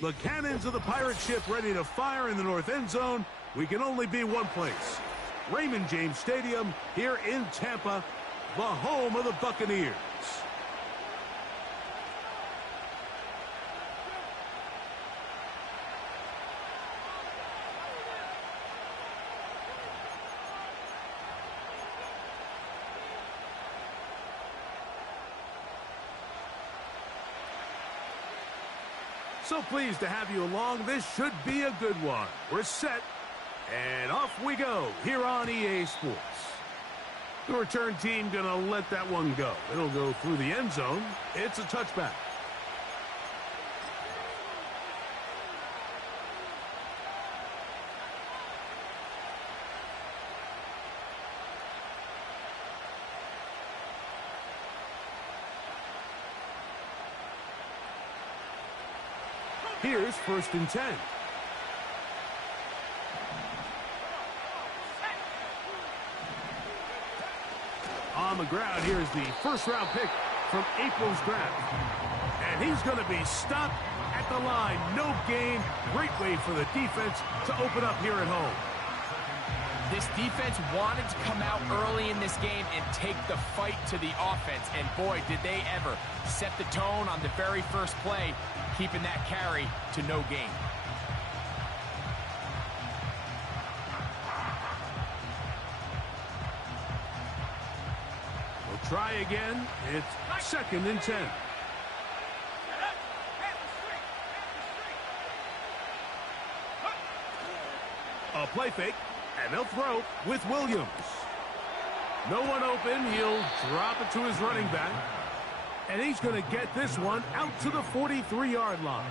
The cannons of the pirate ship ready to fire in the north end zone. We can only be one place. Raymond James Stadium here in Tampa, the home of the Buccaneers. So pleased to have you along. This should be a good one. We're set, and off we go here on EA Sports. The return team going to let that one go. It'll go through the end zone. It's a touchback. Here's 1st and 10. On the ground, here's the first-round pick from April's draft. And he's going to be stopped at the line. No gain. Great way for the defense to open up here at home. This defense wanted to come out early in this game and take the fight to the offense. And boy, did they ever set the tone on the very first play, keeping that carry to no gain. We'll try again. It's 2nd and 10. A play fake, and they'll throw with Williams. No one open. He'll drop it to his running back. And he's going to get this one out to the 43-yard line.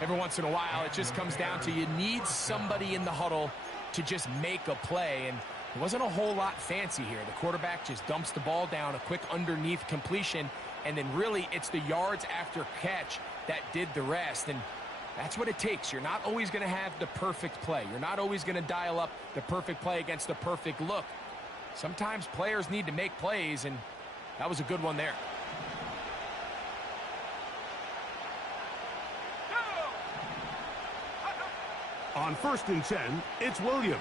Every once in a while, it just comes down to you need somebody in the huddle to just make a play. And it wasn't a whole lot fancy here. The quarterback just dumps the ball down, a quick underneath completion, and then really it's the yards after catch that did the rest. And that's what it takes. You're not always going to have the perfect play. You're not always going to dial up the perfect play against the perfect look. Sometimes players need to make plays, and that was a good one there. On 1st and 10, it's Williams.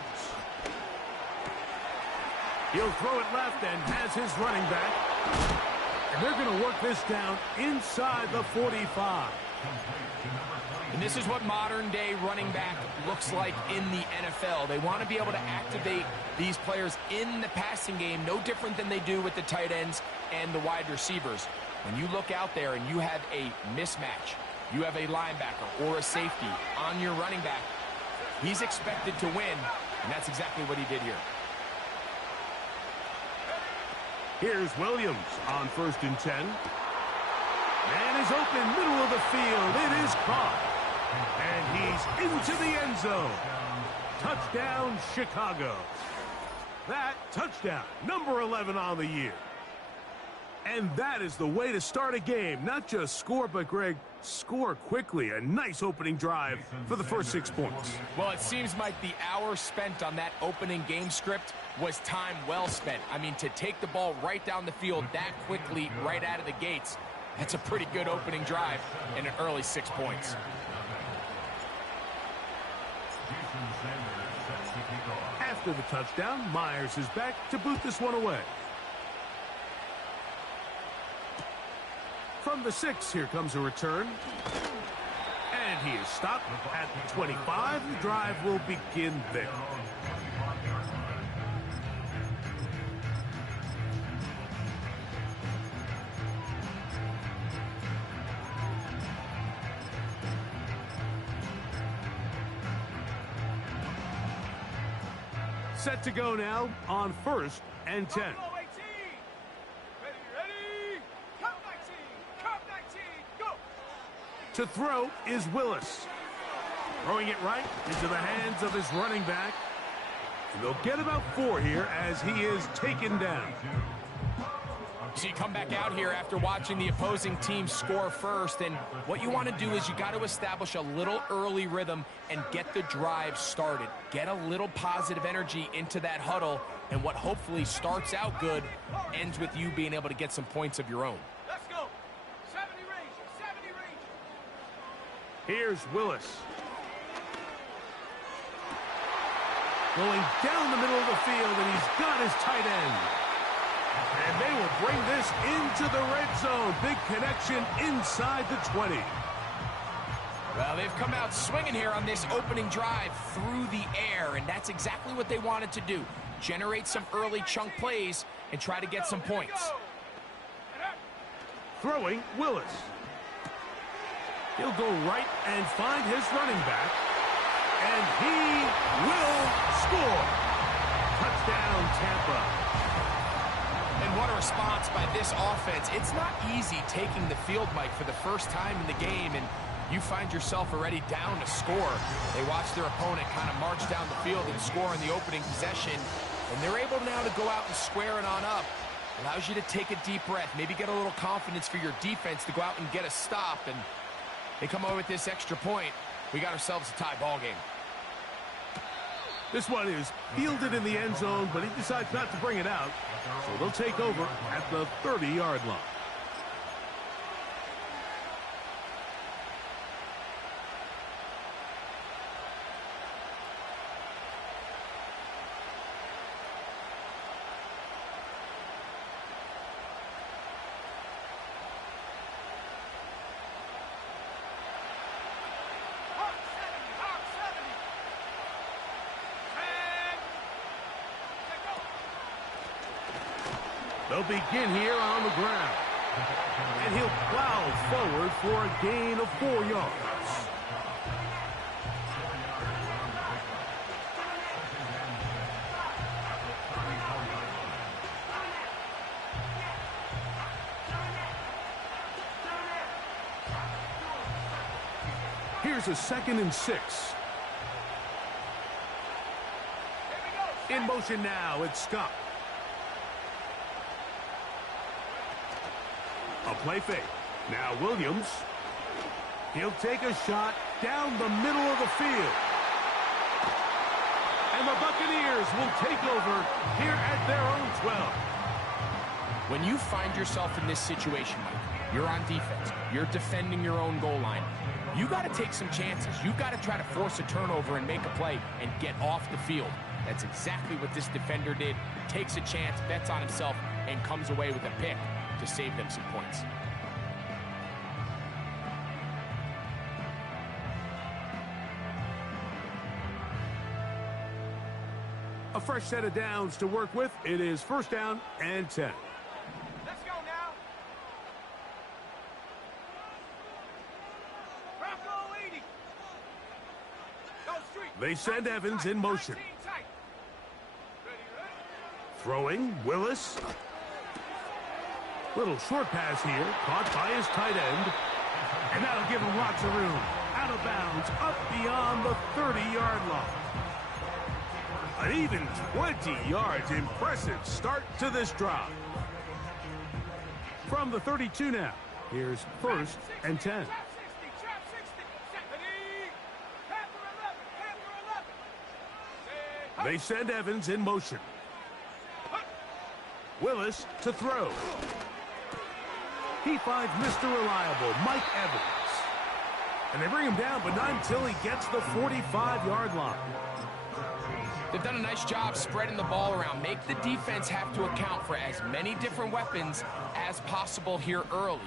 He'll throw it left and has his running back. And they're going to work this down inside the 45. And this is what modern-day running back looks like in the NFL. They want to be able to activate these players in the passing game, no different than they do with the tight ends and the wide receivers. When you look out there and you have a mismatch, you have a linebacker or a safety on your running back, he's expected to win, and that's exactly what he did here. Here's Williams on 1st and 10. Man is open, middle of the field. It is caught. And he's into the end zone. Touchdown, Chicago. That touchdown, number 11 on the year. And that is the way to start a game. Not just score, but, Greg, score quickly. A nice opening drive for the first 6 points. Well, it seems like the hour spent on that opening game script was time well spent. I mean, to take the ball right down the field that quickly right out of the gates, that's a pretty good opening drive and an early 6 points. After the touchdown, Myers is back to boot this one away. From the 6, here comes a return. And he is stopped at the 25. The drive will begin there. Set to go now on 1st and 10. Ready, ready. Count 19. Count 19. Go. To throw is Willis. Throwing it right into the hands of his running back. And they'll get about 4 here as he is taken down. So you come back out here after watching the opposing team score first, and what you want to do is you got to establish a little early rhythm and get the drive started. Get a little positive energy into that huddle, and what hopefully starts out good ends with you being able to get some points of your own. Let's go. 70 Rangers. 70 Rangers. Here's Willis. Going down the middle of the field, and he's got his tight end. And they will bring this into the red zone. Big connection inside the 20. Well, they've come out swinging here on this opening drive through the air, and that's exactly what they wanted to do. Generate some early chunk plays and try to get some points. Throwing Willis. He'll go right and find his running back. And he will score. Touchdown, Tampa. And what a response by this offense. It's not easy taking the field, Mike, for the first time in the game, and you find yourself already down to score. They watch their opponent kind of march down the field and score in the opening possession, and they're able now to go out and square it on up. Allows you to take a deep breath, maybe get a little confidence for your defense to go out and get a stop, and they come over with this extra point. We got ourselves a tie ball game. This one is fielded in the end zone, but he decides not to bring it out, so they'll take over at the 30-yard line. They'll begin here on the ground. And he'll plow forward for a gain of 4 yards. Here's a 2nd and 6. In motion now, it's Scott. A play fake. Now Williams. He'll take a shot down the middle of the field. And the Buccaneers will take over here at their own 12. When you find yourself in this situation, Mike, you're on defense, you're defending your own goal line, you got to take some chances. You got to try to force a turnover and make a play and get off the field. That's exactly what this defender did. Takes a chance, bets on himself, and comes away with a pick to save them some points. A fresh set of downs to work with. It is 1st down and 10. Let's go now. Bronco 80. Go street. They send Evans in motion. 19 tight. Ready. Throwing Willis. Little short pass here, caught by his tight end. And that'll give him lots of room. Out of bounds, up beyond the 30-yard line. An even 20 yards. Impressive start to this drive. From the 32 now, here's 1st and 10. Trap 60. Trap 60. Ready. Panther 11. Panther 11. They send Evans in motion. Willis to throw. He finds Mr. Reliable, Mike Evans. And they bring him down, but not until he gets the 45-yard line. They've done a nice job spreading the ball around. Make the defense have to account for as many different weapons as possible here early.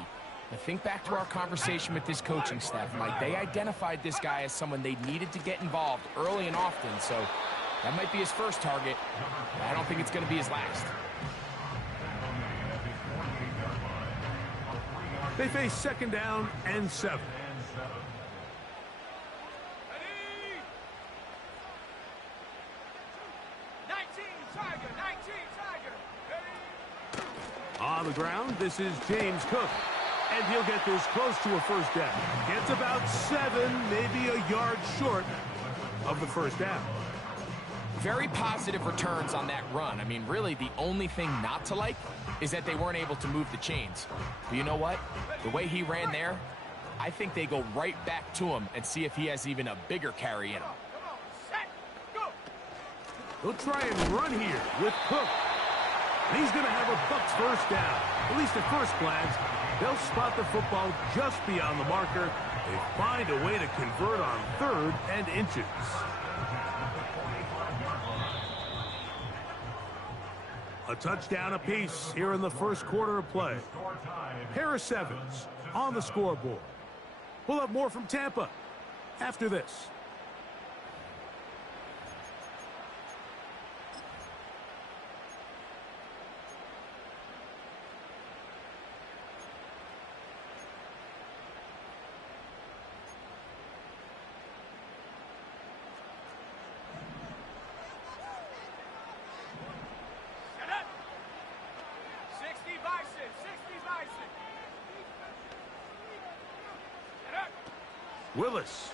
Now think back to our conversation with this coaching staff, Mike. They identified this guy as someone they needed to get involved early and often, so that might be his first target. I don't think it's going to be his last. They face 2nd down and 7. Ready. 19 Tiger. 19 Tiger. Ready. On the ground, this is James Cook. And he'll get this close to a 1st down. Gets about 7, maybe a yard short of the 1st down. Very positive returns on that run. I mean, really, the only thing not to like is that they weren't able to move the chains. But you know what? The way he ran there, I think they go right back to him and see if he has even a bigger carry in him. Come on. Set. Go. They'll try and run here with Cook. And he's going to have a Bucs 1st down, at least at first glance. They'll spot the football just beyond the marker. They find a way to convert on 3rd and inches. A touchdown apiece here in the first quarter of play. Harris Evans on the scoreboard. We'll have more from Tampa after this. Willis.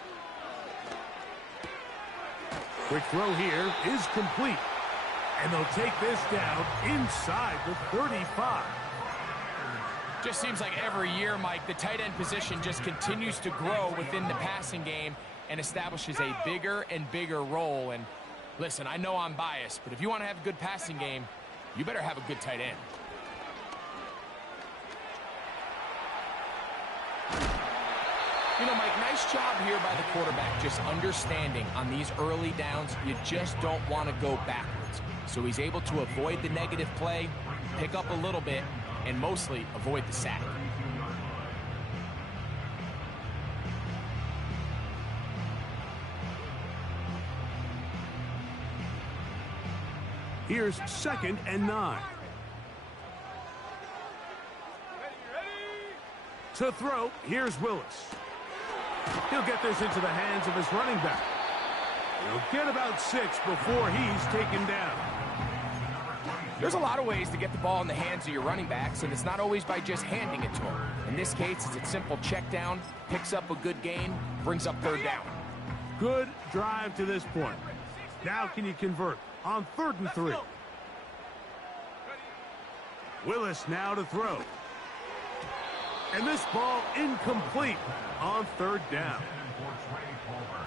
Quick throw here is complete. And they'll take this down inside the 35. Just seems like every year, Mike, the tight end position just continues to grow within the passing game and establishes a bigger and bigger role. And listen, I know I'm biased, but if you want to have a good passing game, you better have a good tight end. You know, Mike, nice job here by the quarterback, just understanding on these early downs, you just don't want to go backwards. So he's able to avoid the negative play, pick up a little bit, and mostly avoid the sack. Here's 2nd and 9. To throw, here's Willis. He'll get this into the hands of his running back. He'll get about 6 before he's taken down. There's a lot of ways to get the ball in the hands of your running backs, and it's not always by just handing it to him. In this case, it's a simple check down, picks up a good gain, brings up 3rd down. Good drive to this point. Now can you convert on 3rd and 3? Willis now to throw. And this ball incomplete on 3rd down.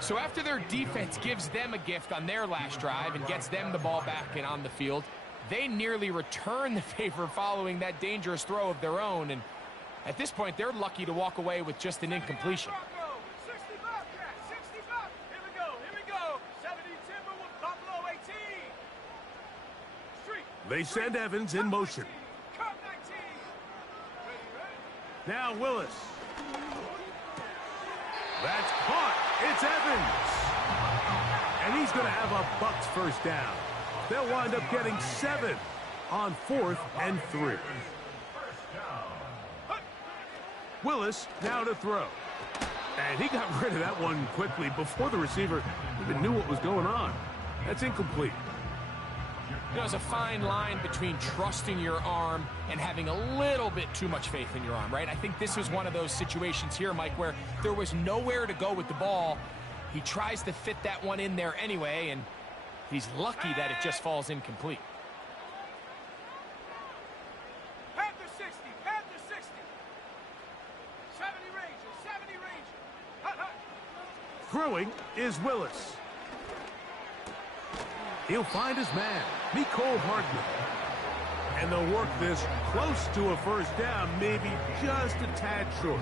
So after their defense gives them a gift on their last drive and gets them the ball back and on the field, they nearly return the favor following that dangerous throw of their own. And at this point, they're lucky to walk away with just an incompletion. 65, yeah, 65. Here we go. 70 Timber with Buffalo 18. Street. They send Evans in motion. Cup 19. Now Willis. That's caught. It's Evans. And he's going to have a Bucs first down. They'll wind up getting 7 on 4th and 3. Willis now to throw. And he got rid of that one quickly before the receiver even knew what was going on. That's incomplete. There's a fine line between trusting your arm and having a little bit too much faith in your arm, right? I think this was one of those situations here, Mike, where there was nowhere to go with the ball. He tries to fit that one in there anyway, and he's lucky that it just falls incomplete. Panther 60, Panther 60. 70 Ranger, 70 Ranger. Hut, hut. Throwing is Willis. He'll find his man, Mecole Hardman. And they'll work this close to a first down, maybe just a tad short.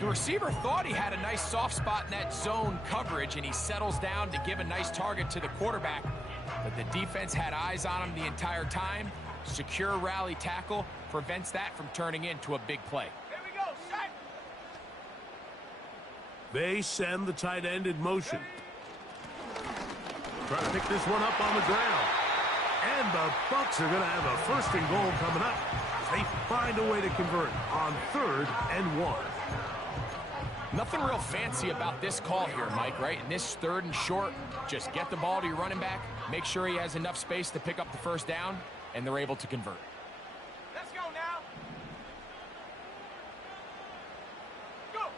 The receiver thought he had a nice soft spot in that zone coverage, and he settles down to give a nice target to the quarterback. But the defense had eyes on him the entire time. Secure rally tackle prevents that from turning into a big play. Here we go, set. They send the tight end in motion. Try to pick this one up on the ground. And the Bucs are going to have a 1st and goal coming up as they find a way to convert on 3rd and 1. Nothing real fancy about this call here, Mike, right? In this 3rd and short, just get the ball to your running back, make sure he has enough space to pick up the first down, and they're able to convert. Let's go now. Go.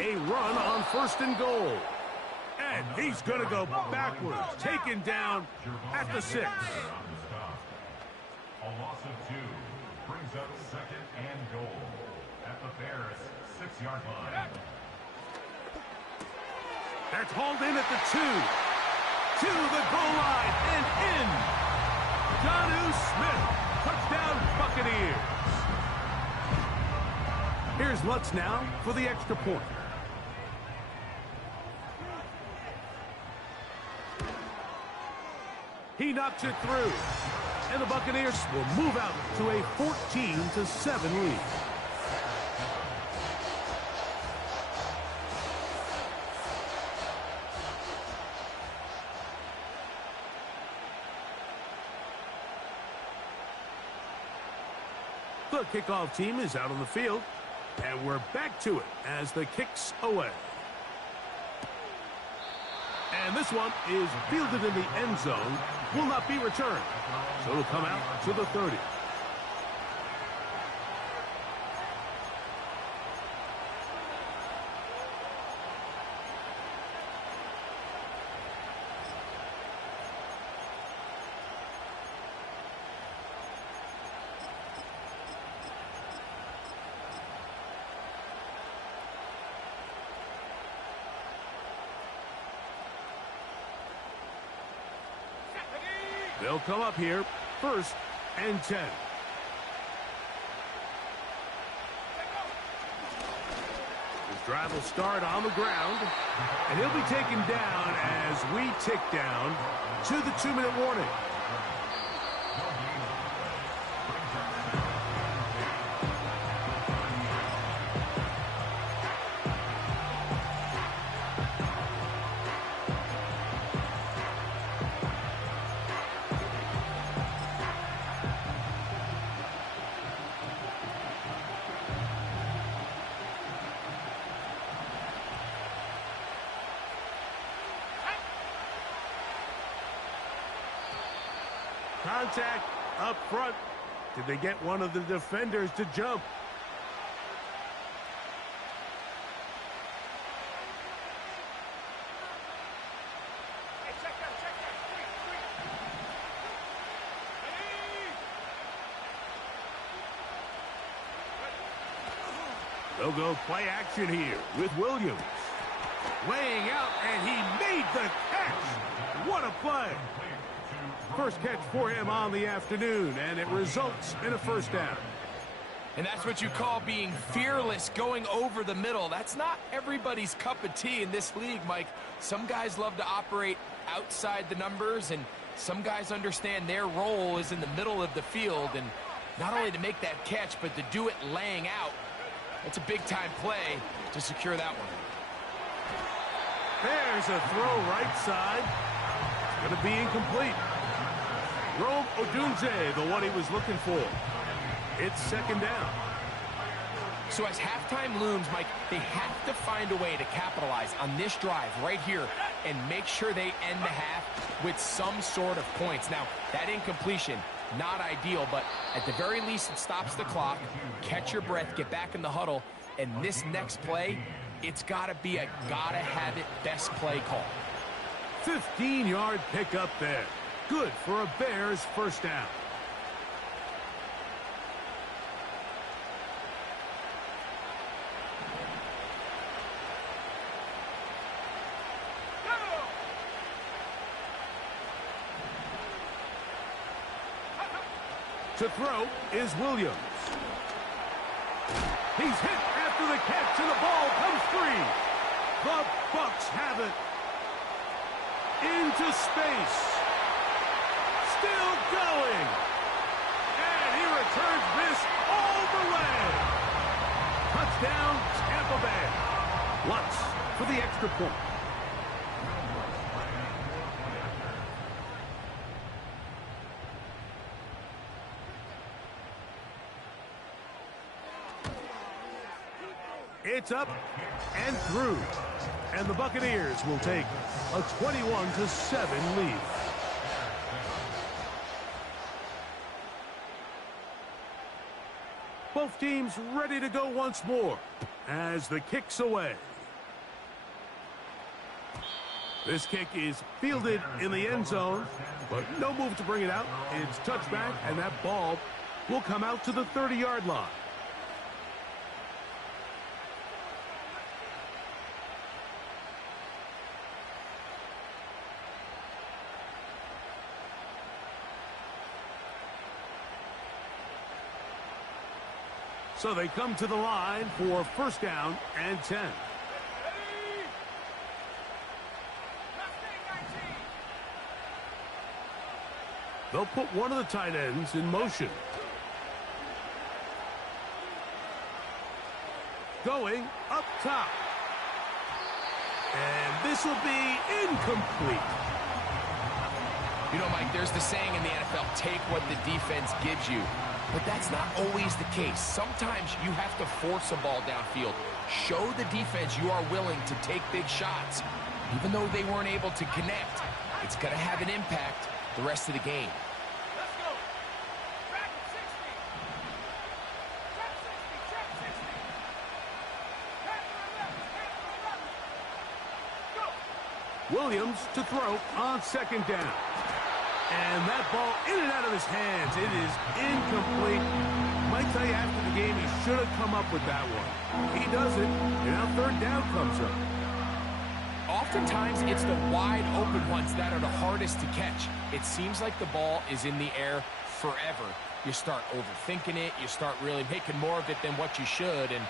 A run on 1st and goal. And he's going to go backwards, taken down at the 6. A loss of 2 brings up 2nd and goal at the Bears' 6-yard line. That's hauled in at the 2. To the goal line and in. Jonnu Smith, touchdown Buccaneers. Here's Lutz now for the extra point. He knocks it through. And the Buccaneers will move out to a 14-7 lead. The kickoff team is out on the field, and we're back to it as the kick's away. And this one is fielded in the end zone, will not be returned, so it'll come out to the 30. They'll come up here, 1st and 10. His drive will start on the ground, and he'll be taken down as we tick down to the 2-minute warning. Contact up front. Did they get one of the defenders to jump? Hey, check that. Quick. Ready? They'll go play action here with Williams. Laying out, and he made the catch. What a play. First catch for him on the afternoon, and it results in a 1st down. And that's what you call being fearless, going over the middle. That's not everybody's cup of tea in this league, Mike. Some guys love to operate outside the numbers, and some guys understand their role is in the middle of the field, and not only to make that catch, but to do it laying out. That's a big-time play to secure that one. There's a throw right side. It's going to be incomplete. Rome Odunze, the one he was looking for. It's 2nd down. So as halftime looms, Mike, they have to find a way to capitalize on this drive right here and make sure they end the half with some sort of points. Now, that incompletion, not ideal, but at the very least it stops the clock. Catch your breath, get back in the huddle, and this next play, it's got to be a gotta-have-it best play call. 15-yard pickup there. Good for a Bears 1st down. To throw is Williams. He's hit after the catch, and the ball comes free. The Bucs have it. Into space. Still going. And he returns this all the way. Touchdown, Tampa Bay. Lutz for the extra point. It's up and through. And the Buccaneers will take a 21-7 lead. Both teams ready to go once more as the kick's away. This kick is fielded in the end zone, but no move to bring it out. It's touchback, and that ball will come out to the 30-yard line. So they come to the line for first down and 10. They'll put one of the tight ends in motion. Going up top. And this will be incomplete. You know, Mike, there's the saying in the NFL, take what the defense gives you. But that's not always the case. Sometimes you have to force a ball downfield. Show the defense you are willing to take big shots. Even though they weren't able to connect, it's going to have an impact the rest of the game. Let's go. Back at 60. Check 60. Check 60. Back to the left. Back to the left. Go. Williams to throw on second down. And that ball in and out of his hands. It is incomplete. Might tell you after the game he should have come up with that one. He doesn't, and now third down comes up. Oftentimes, it's the wide open ones that are the hardest to catch. It seems like the ball is in the air forever. You start overthinking it. You start really making more of it than what you should, and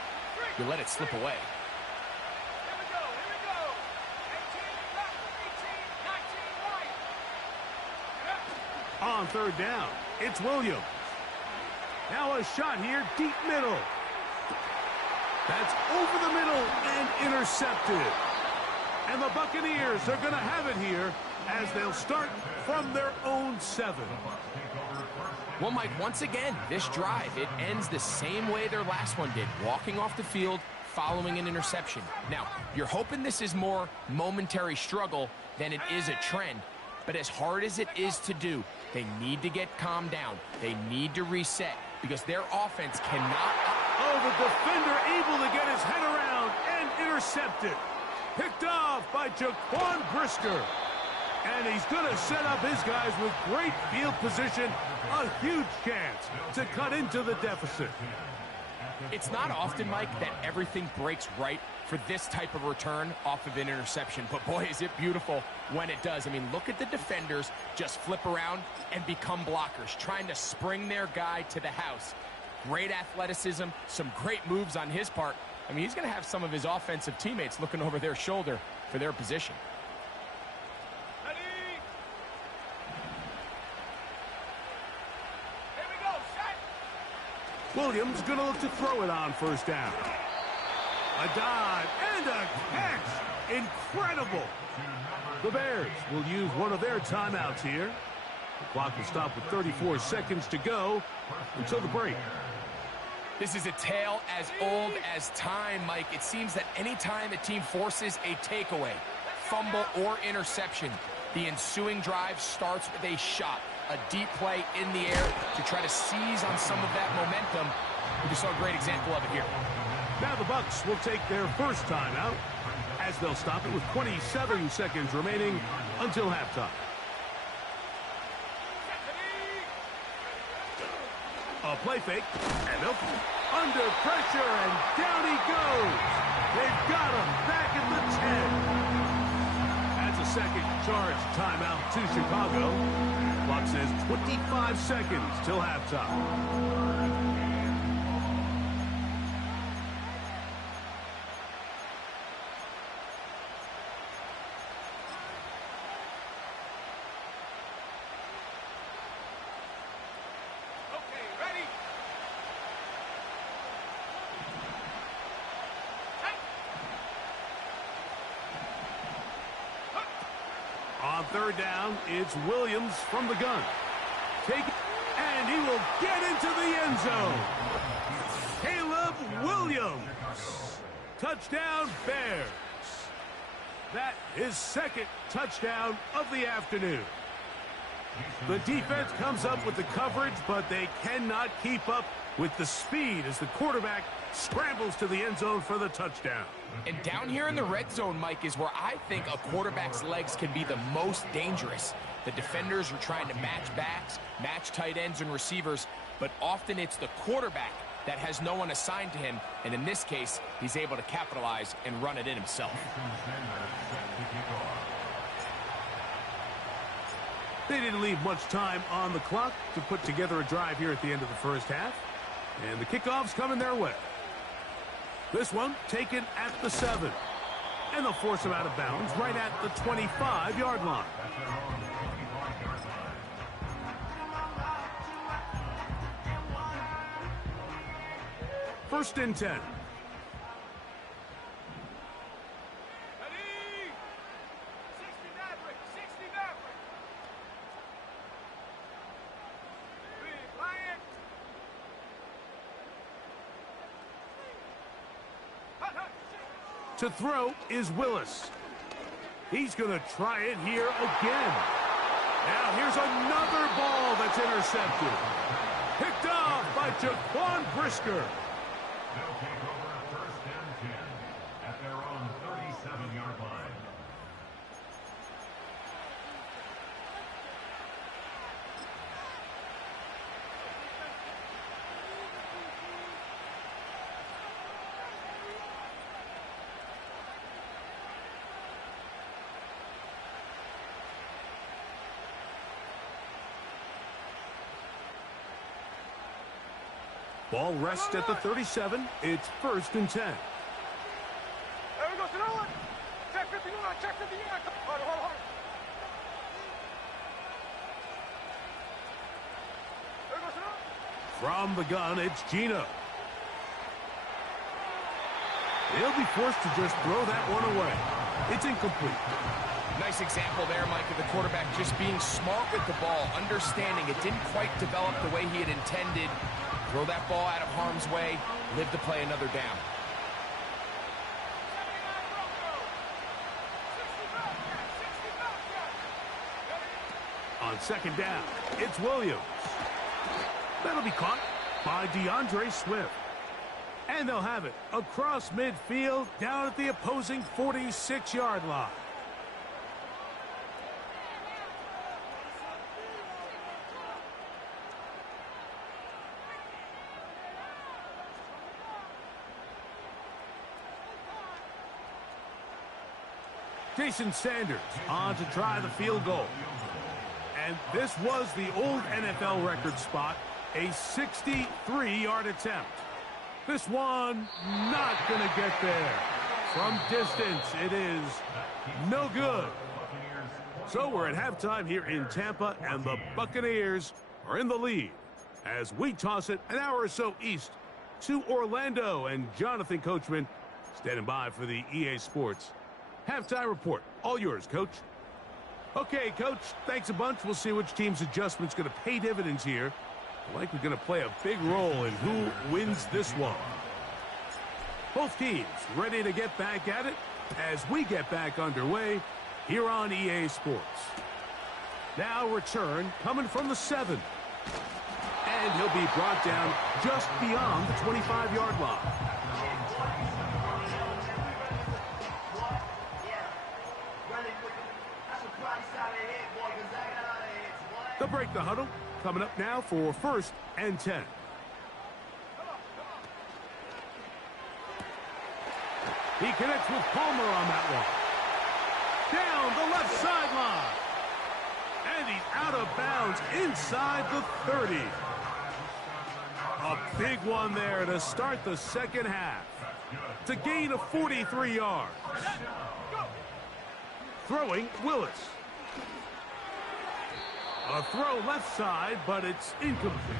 you let it slip away. Here we go. Here we go. 18 left. 18, 19 right. On third down, it's Williams. Now a shot here, deep middle. That's over the middle and intercepted. And the Buccaneers are going to have it here as they'll start from their own 7. Well, Mike, once again, this drive, it ends the same way their last one did, walking off the field, following an interception. Now, you're hoping this is more momentary struggle than it is a trend, but as hard as it is to do, they need to get calmed down. They need to reset because their offense cannot... Oh, the defender able to get his head around and intercept it. Picked off by Jaquan Brisker. And he's going to set up his guys with great field position. A huge chance to cut into the deficit. It's not often, Mike, that everything breaks right for this type of return off of an interception. But, boy, is it beautiful when it does. I mean, look at the defenders just flip around and become blockers, trying to spring their guy to the house. Great athleticism, some great moves on his part. I mean, he's going to have some of his offensive teammates looking over their shoulder for their position. Ready? Here we go. Set. Williams going to look to throw it on first down. A dive and a catch. Incredible. The Bears will use one of their timeouts here. The clock will stop with 34 seconds to go until the break. This is a tale as old as time, Mike. It seems that anytime a team forces a takeaway, fumble, or interception, the ensuing drive starts with a shot, a deep play in the air to try to seize on some of that momentum. We just saw a great example of it here. Now the Bucs will take their first timeout as they'll stop it with 27 seconds remaining until halftime. A play fake, and they'll under pressure, and down he goes. They've got him back at the 10. That's a second charge timeout to Chicago. Clock says 25 seconds till halftime. On third down, it's Williams from the gun. Take it, and he will get into the end zone. Caleb Williams. Touchdown, Bears. That is second touchdown of the afternoon. The defense comes up with the coverage, but they cannot keep up with the speed as the quarterback scrambles to the end zone for the touchdown. And down here in the red zone, Mike, is where I think a quarterback's legs can be the most dangerous. The defenders are trying to match backs, match tight ends and receivers, but often it's the quarterback that has no one assigned to him, and in this case, he's able to capitalize and run it in himself. They didn't leave much time on the clock to put together a drive here at the end of the first half. And the kickoff's coming their way. This one taken at the 7. And they'll force him out of bounds right at the 25-yard line. First and 10. Ready? 60 Maverick, 60 Maverick. Big Lion. Hut, hut, shake. To throw is Willis. He's going to try it here again. Now here's another ball that's intercepted. Picked off by Jaquan Brisker. They'll take over first and 10 at their own 37-yard line. Ball rests at the 37. It's first and 10. There we go, sit on. Check 51, check 51. Hold on, hold on. There we go, sit on. From the gun, it's Gino. He'll be forced to just throw that one away. It's incomplete. Nice example there, Mike, of the quarterback just being smart with the ball, understanding it didn't quite develop the way he had intended. Throw that ball out of harm's way, live to play another down. On second down, it's Williams. That'll be caught by DeAndre Swift. And they'll have it across midfield down at the opposing 46-yard line. Jason Sanders on to try the field goal. And this was the old NFL record spot, a 63-yard attempt. This one not going to get there. From distance, it is no good. So we're at halftime here in Tampa, and the Buccaneers are in the lead as we toss it an hour or so east to Orlando. And Jonathan Coachman standing by for the EA Sports halftime report. All yours, Coach. Okay, Coach, thanks a bunch. We'll see which team's adjustment's going to pay dividends here. Likely going to play a big role in who wins this one. Both teams ready to get back at it as we get back underway here on EA Sports. Now return coming from the 7. And he'll be brought down just beyond the 25-yard line. They'll break the huddle. Coming up now for first and 10. He connects with Palmer on that one. Down the left sideline. And he's out of bounds inside the 30. A big one there to start the second half. It's a gain of 43 yards. Throwing Willis. A throw left side, but it's incomplete.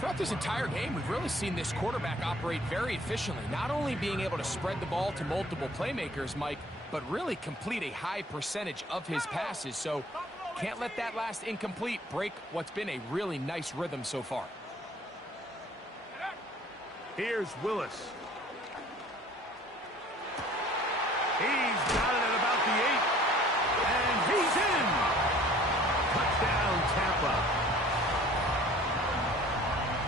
Throughout this entire game, we've really seen this quarterback operate very efficiently, not only being able to spread the ball to multiple playmakers, Mike, but really complete a high percentage of his passes. So can't let that last incomplete break what's been a really nice rhythm so far. Here's Willis. He's got it at about the 8. And he's in. Touchdown, Tampa.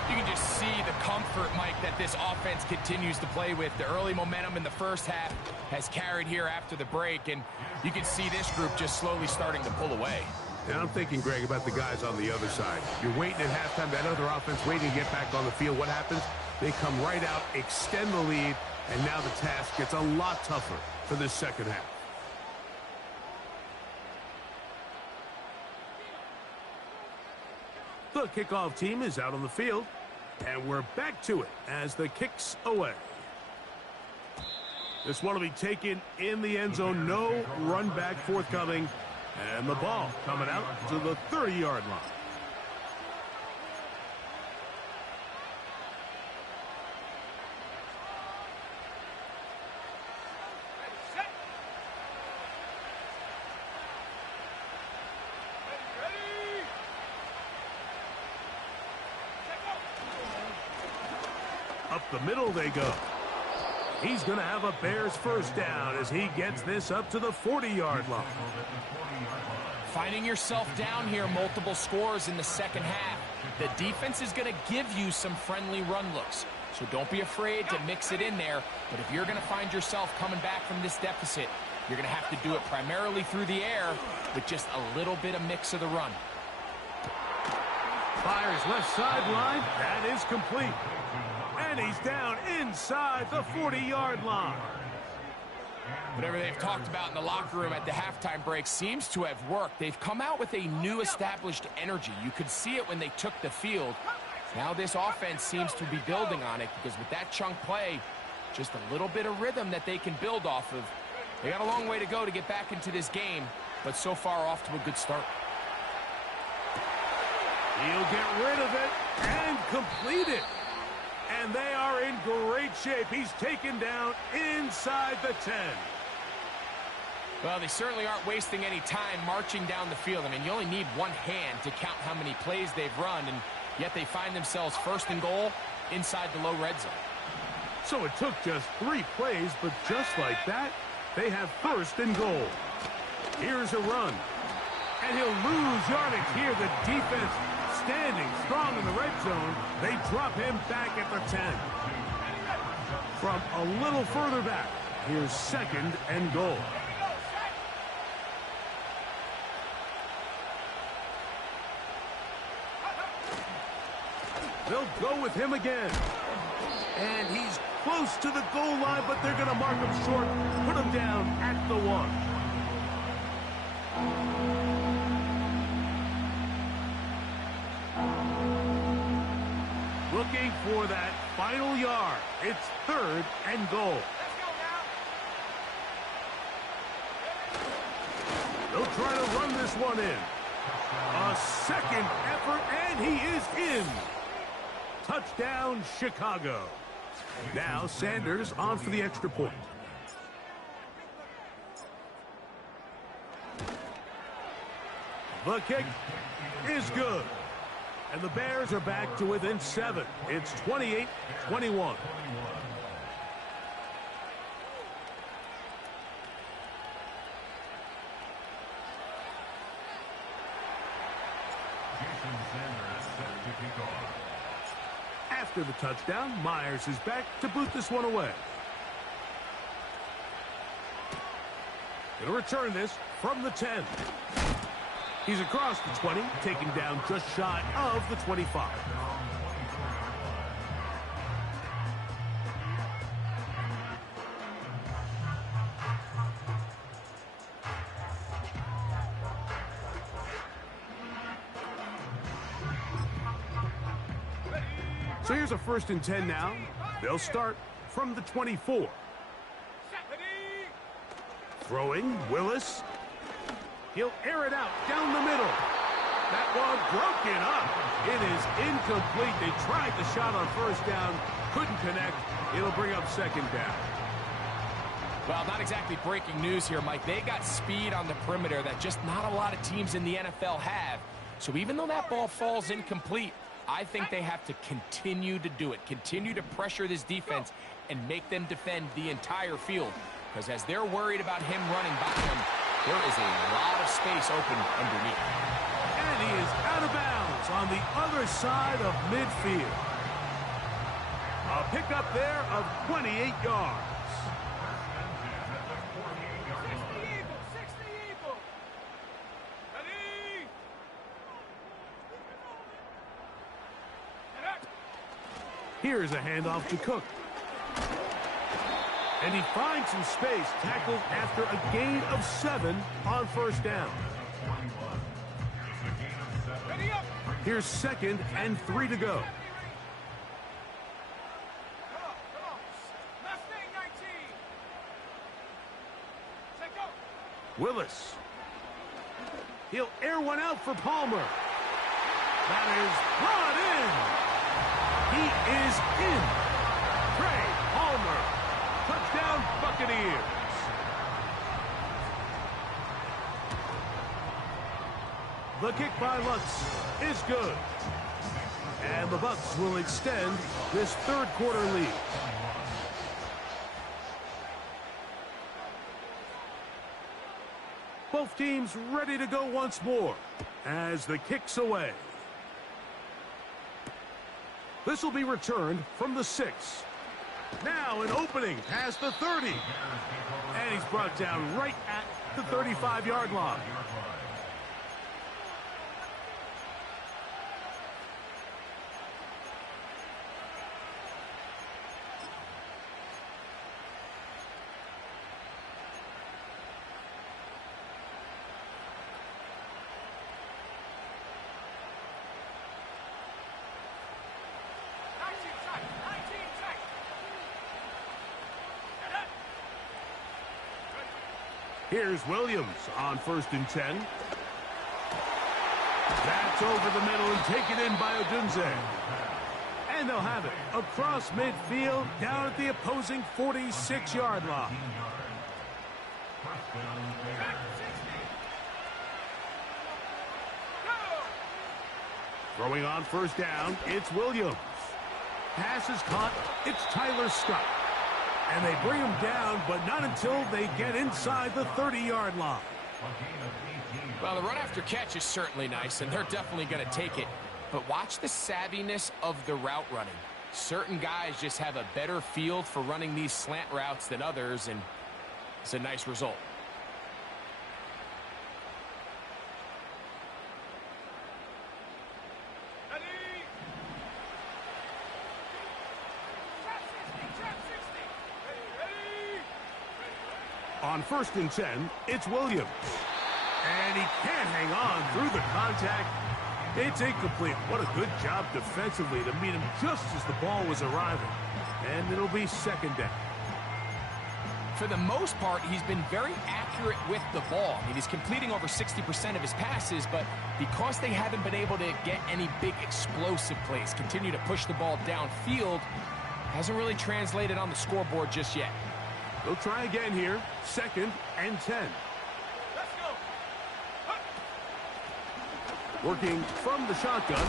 You can just see the comfort, Mike, that this offense continues to play with. The early momentum in the first half has carried here after the break, and you can see this group just slowly starting to pull away. And I'm thinking, Greg, about the guys on the other side. You're waiting at halftime, that other offense waiting to get back on the field. What happens? They come right out, extend the lead, and now the task gets a lot tougher for this second half. The kickoff team is out on the field. And we're back to it as the kick's away. This one will be taken in the end zone. No run back forthcoming. And the ball coming out to the 30-yard line. Up the middle they go. He's going to have a Bears first down as he gets this up to the 40-yard line. Finding yourself down here, multiple scores in the second half. The defense is going to give you some friendly run looks. So don't be afraid to mix it in there. But if you're going to find yourself coming back from this deficit, you're going to have to do it primarily through the air with just a little bit of mix of the run. Fires left sideline. That is complete. And he's down inside the 40-yard line. Whatever they've talked about in the locker room at the halftime break seems to have worked. They've come out with a new established energy. You could see it when they took the field. Now this offense seems to be building on it because with that chunk play, just a little bit of rhythm that they can build off of. They got a long way to go to get back into this game, but so far off to a good start. He'll get rid of it and complete it. And they are in great shape. He's taken down inside the 10. Well, they certainly aren't wasting any time marching down the field. I mean, you only need one hand to count how many plays they've run, and yet they find themselves first and goal inside the low red zone. So it took just 3 plays, but just like that, they have first and goal. Here's a run. And he'll lose yardage here. The defense standing strong in the red zone. They drop him back at the 10. From a little further back, here's second and goal. They'll go with him again. And he's close to the goal line, but they're going to mark him short, put him down at the 1. Looking for that final yard. It's third and goal. Let's go now. They'll try to run this one in. A second effort, and he is in. Touchdown, Chicago. Now Sanders on for the extra point. The kick is good. And the Bears are back to within 7. It's 28-21. After the touchdown, Myers is back to boot this one away. Going to return this from the 10. He's across the 20, taken down just shy of the 25. So here's a 1st and 10 now. They'll start from the 24. Throwing, Willis. He'll air it out down the middle. That one broken up. It is incomplete. They tried the shot on first down, couldn't connect. It'll bring up second down. Well, not exactly breaking news here, Mike. They got speed on the perimeter that just not a lot of teams in the NFL have. So even though that ball falls incomplete, I think they have to continue to do it, continue to pressure this defense and make them defend the entire field. Because as they're worried about him running by them, there is a lot of space open underneath. And he is out of bounds on the other side of midfield. A pickup there of 28 yards. 60 Eagles. Ready? Here's a handoff to Cook. And he finds some space, tackled after a gain of 7 on first down. Ready up. Here's 2nd and 3 to go. Willis. He'll air one out for Palmer. That is brought in. He is in. Trey Palmer. Touchdown, Buccaneers. The kick by Lutz is good. And the Bucs will extend this third quarter lead. Both teams ready to go once more as the kick's away. This will be returned from the 6. Now an opening past the 30. And he's brought down right at the 35-yard line. Here's Williams on 1st and 10. That's over the middle and taken in by Odunze. And they'll have it across midfield down at the opposing 46-yard line. Throwing on 1st down, it's Williams. Pass is caught, it's Tyler Scott. And they bring him down, but not until they get inside the 30-yard line. Well, the run after catch is certainly nice, and they're definitely going to take it. But watch the savviness of the route running. Certain guys just have a better field for running these slant routes than others, and it's a nice result. On 1st and 10, it's Williams. And he can't hang on through the contact. It's incomplete. What a good job defensively to meet him just as the ball was arriving. And it'll be 2nd down. For the most part, he's been very accurate with the ball. I mean, he's completing over 60% of his passes, but because they haven't been able to get any big explosive plays, continue to push the ball downfield, hasn't really translated on the scoreboard just yet. They'll try again here. 2nd and 10. Let's go. Working from the shotgun,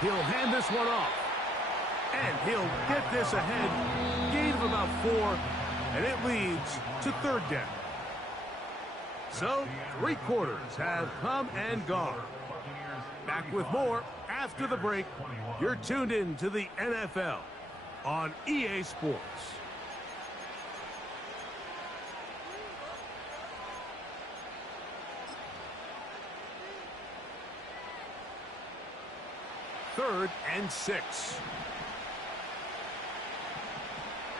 he'll hand this one off. And he'll get this ahead. Gain of about 4, and it leads to 3rd down. So, 3 quarters have come and gone. Back with more after the break. You're tuned in to the NFL on EA Sports. Third and 6. Here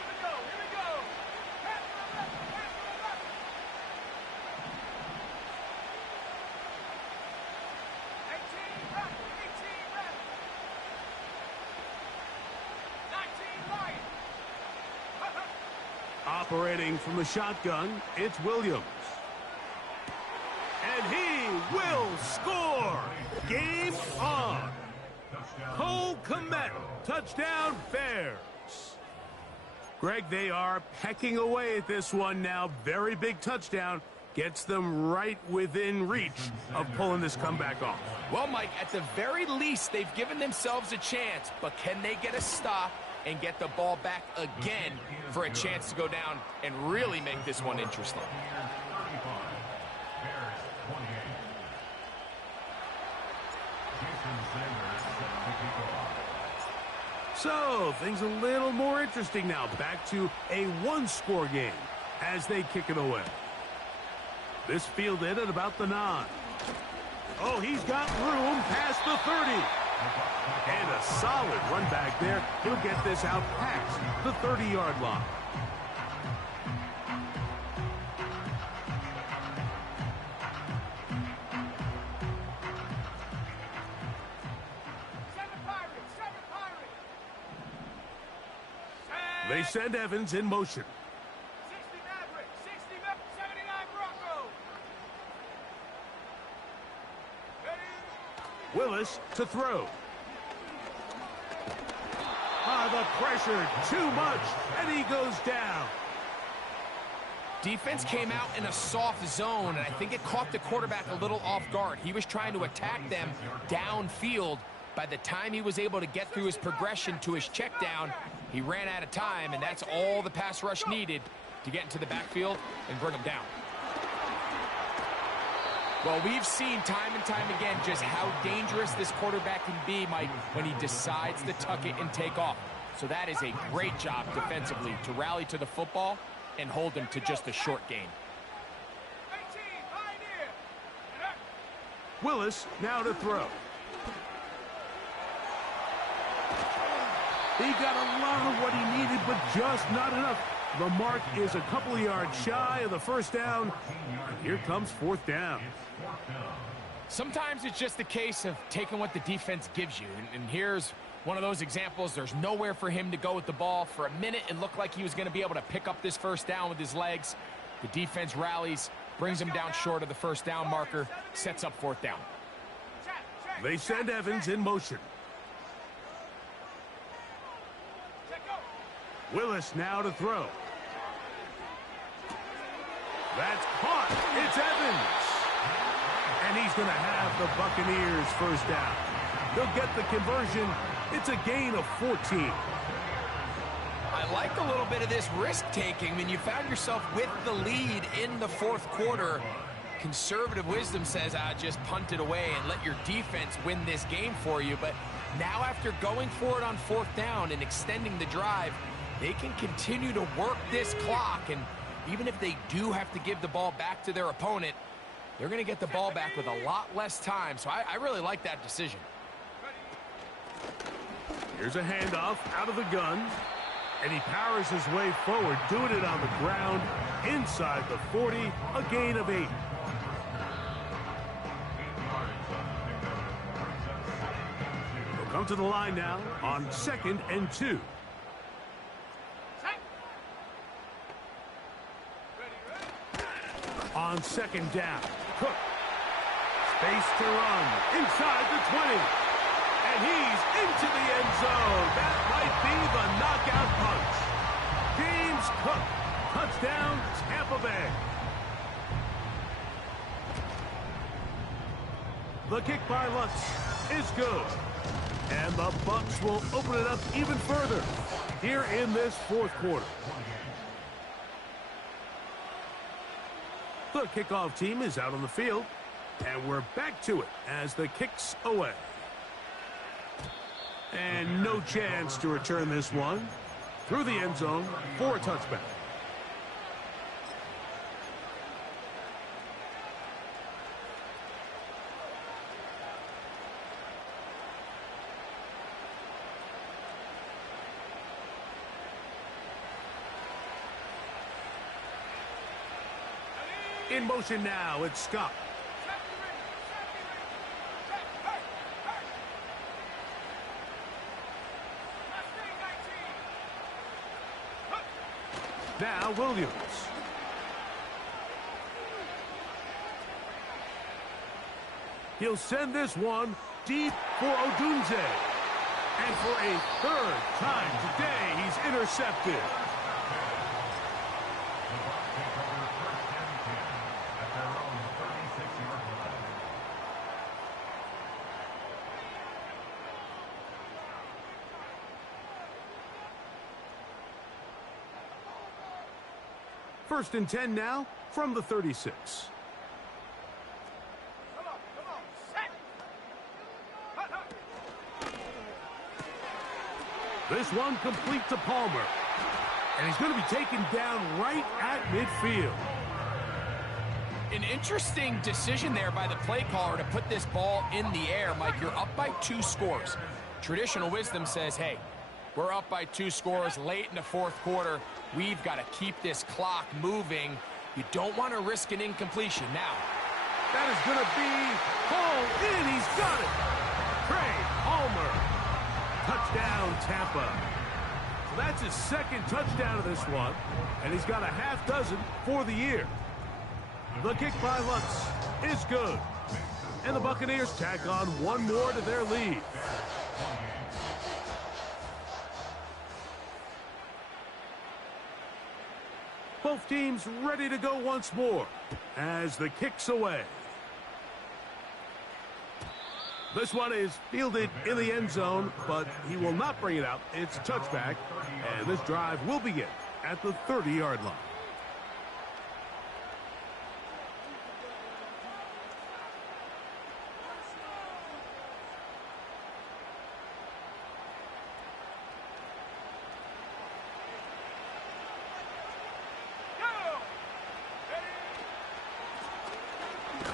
we go. Pass to the left. 18 left. 19 right. Operating from the shotgun, it's Williams. And he will score! Game on! Cole Kmet, touchdown Bears. Greg, they are pecking away at this one now. Very big touchdown. Gets them right within reach of pulling this comeback off. Well, Mike, at the very least, they've given themselves a chance, but can they get a stop and get the ball back again for a chance to go down and really make this one interesting? So, things a little more interesting now. Back to a 1-score game as they kick it away. This fielded at about the 9. Oh, he's got room past the 30. And a solid run back there. He'll get this out past the 30-yard line. They send Evans in motion. 60 Maverick, 79 Bronco. Willis to throw. The pressure, too much, and he goes down. Defense came out in a soft zone, and I think it caught the quarterback a little off guard. He was trying to attack them downfield. By the time he was able to get through his progression to his check down, he ran out of time, and that's all the pass rush needed to get into the backfield and bring him down. Well, we've seen time and time again just how dangerous this quarterback can be, Mike, when he decides to tuck it and take off. So that is a great job defensively to rally to the football and hold him to just a short gain. Willis now to throw. He got a lot of what he needed, but just not enough. The mark is a couple of yards shy of the first down. And here comes fourth down. Sometimes it's just a case of taking what the defense gives you. And here's one of those examples. There's nowhere for him to go with the ball. For a minute, it looked like he was going to be able to pick up this first down with his legs. The defense rallies, brings him down short of the first down marker, sets up fourth down. They send Evans in motion. Willis now to throw. That's caught. It's Evans. And he's going to have the Buccaneers first down. They'll get the conversion. It's a gain of 14. I like a little bit of this risk-taking. When you found yourself with the lead in the fourth quarter, conservative wisdom says, just punt it away and let your defense win this game for you. But now after going for it on fourth down and extending the drive, they can continue to work this clock. And even if they do have to give the ball back to their opponent, they're going to get the ball back with a lot less time. So I really like that decision. Here's a handoff out of the gun. And he powers his way forward, doing it on the ground, inside the 40, a gain of 8. They'll come to the line now on 2nd and 2. On 2nd down, Cook. Space to run, inside the 20. And he's into the end zone. That might be the knockout punch. James Cook, touchdown, Tampa Bay. The kick by Lutz is good. And the Bucs will open it up even further here in this fourth quarter. The kickoff team is out on the field. And we're back to it as the kick's away. And no chance to return this one through the end zone for a touchback. In motion now, it's Scott. Now Williams. He'll send this one deep for Odunze. And for a third time today, he's intercepted. First and 10 now from the 36. This one complete to Palmer. And he's going to be taken down right at midfield. An interesting decision there by the play caller to put this ball in the air. Mike, you're up by 2 scores. Traditional wisdom says, hey, we're up by 2 scores late in the fourth quarter. We've got to keep this clock moving. You don't want to risk an incompletion. Now, that is going to be hauled in. He's got it. Trey Palmer. Touchdown, Tampa. So that's his second touchdown of this one. And he's got a half dozen for the year. The kick by Lutz is good. And the Buccaneers tack on one more to their lead. Both teams ready to go once more as the kick's away. This one is fielded in the end zone, but he will not bring it out. It's a touchback, and this drive will begin at the 30-yard line.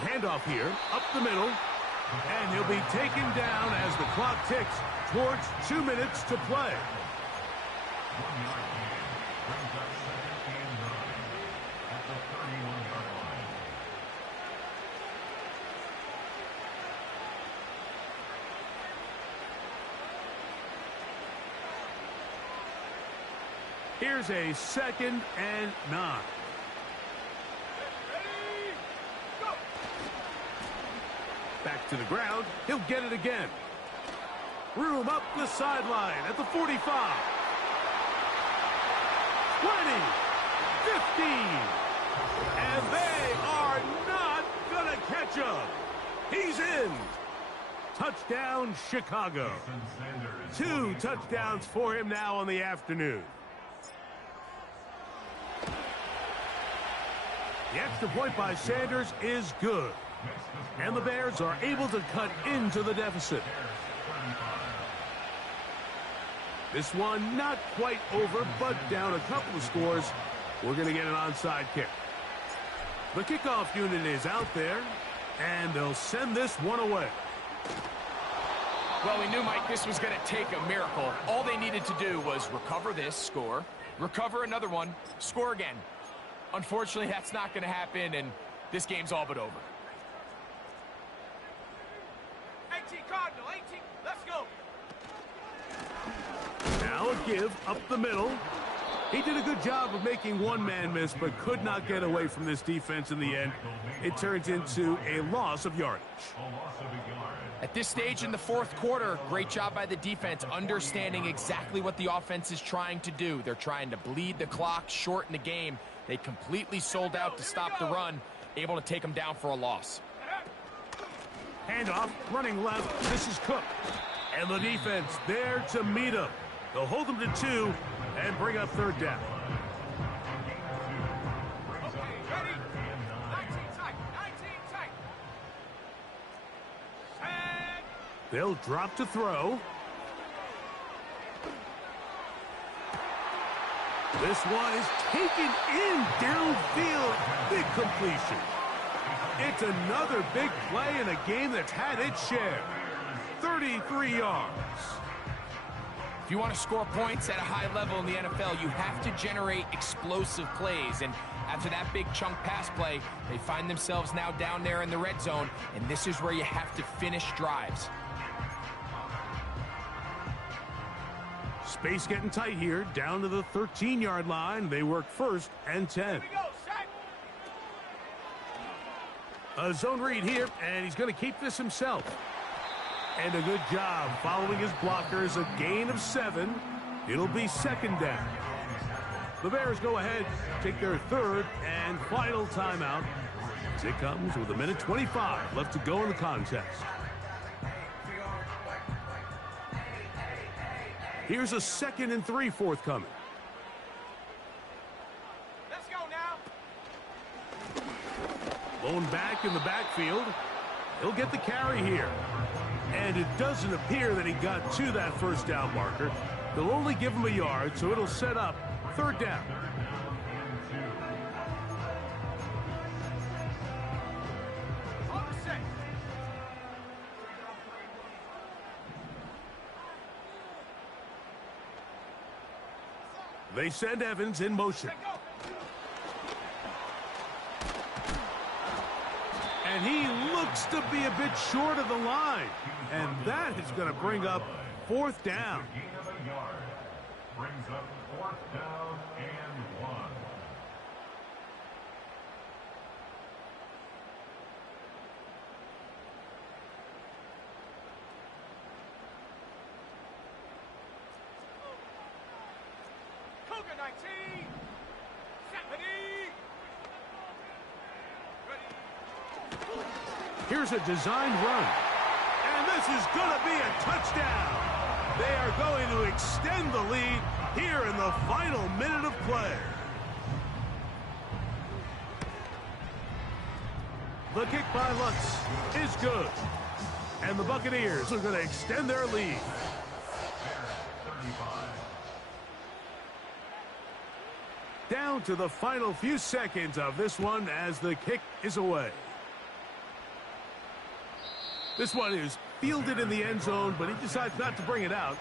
Handoff here, up the middle, and he'll be taken down as the clock ticks towards 2 minutes to play. 1 yard gain brings up 2nd and 9 at the 31-yard line. Here's a 2nd and 9. Back to the ground. He'll get it again. Room up the sideline at the 45. 20. 15. And they are not going to catch him. He's in. Touchdown, Chicago. 2 touchdowns for him now on the afternoon. The extra point by Sanders is good. And the Bears are able to cut into the deficit. This one not quite over, but down a couple of scores. We're going to get an onside kick. The kickoff unit is out there, and they'll send this one away. Well, we knew, Mike, this was going to take a miracle. All they needed to do was recover this, score, recover another one, score again. Unfortunately, that's not going to happen, and this game's all but over. 18 Cardinal, 18, let's go. Now a give up the middle. He did a good job of making one man miss, but could not get away from this defense in the end. It turns into a loss of yardage. At this stage in the fourth quarter, great job by the defense, understanding exactly what the offense is trying to do. They're trying to bleed the clock, shorten the game. They completely sold out to stop the run, able to take them down for a loss. Handoff, running left. This is Cook. And the defense there to meet him. They'll hold them to 2 and bring up third down. Okay, ready? 19 tight, 19 tight. Set. They'll drop to throw. This one is taken in downfield. Big completion. It's another big play in a game that's had its share. 33 yards. If you want to score points at a high level in the NFL, you have to generate explosive plays. And after that big chunk pass play, they find themselves now down there in the red zone, and this is where you have to finish drives. Space getting tight here, down to the 13-yard line. They work 1st and 10. Here we go, set. A zone read here, and he's going to keep this himself. And a good job following his blockers, a gain of 7. It'll be 2nd down. The Bears go ahead, take their 3rd and final timeout. As it comes with 1:25 left to go in the contest. Here's a 2nd and 3 forthcoming. Let's go now. Blown back in the backfield. He'll get the carry here. And it doesn't appear that he got to that first down marker. They'll only give him a yard, so it'll set up 3rd down. On the set. They send Evans in motion. Let go. And he looks to be a bit short of the line. And that is going to bring up 4th down. Gain of a yard brings up 4th down and 1. Right, T. Ready. Here's a designed run. And this is going to be a touchdown. They are going to extend the lead here in the final minute of play. The kick by Lutz is good. And the Buccaneers are going to extend their lead. Down to the final few seconds of this one as the kick is away. This one is fielded in the end zone, but he decides not to bring it out.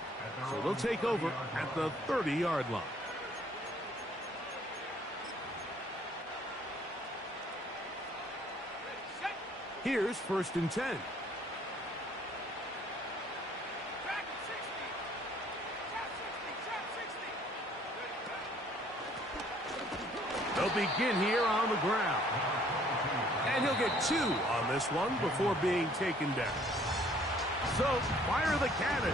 So they'll take over at the 30-yard line. Here's 1st and 10. Back at 60. Trap 60. Trap 60. They'll begin here on the ground. And he'll get 2 on this one before being taken down. So, fire the cannon.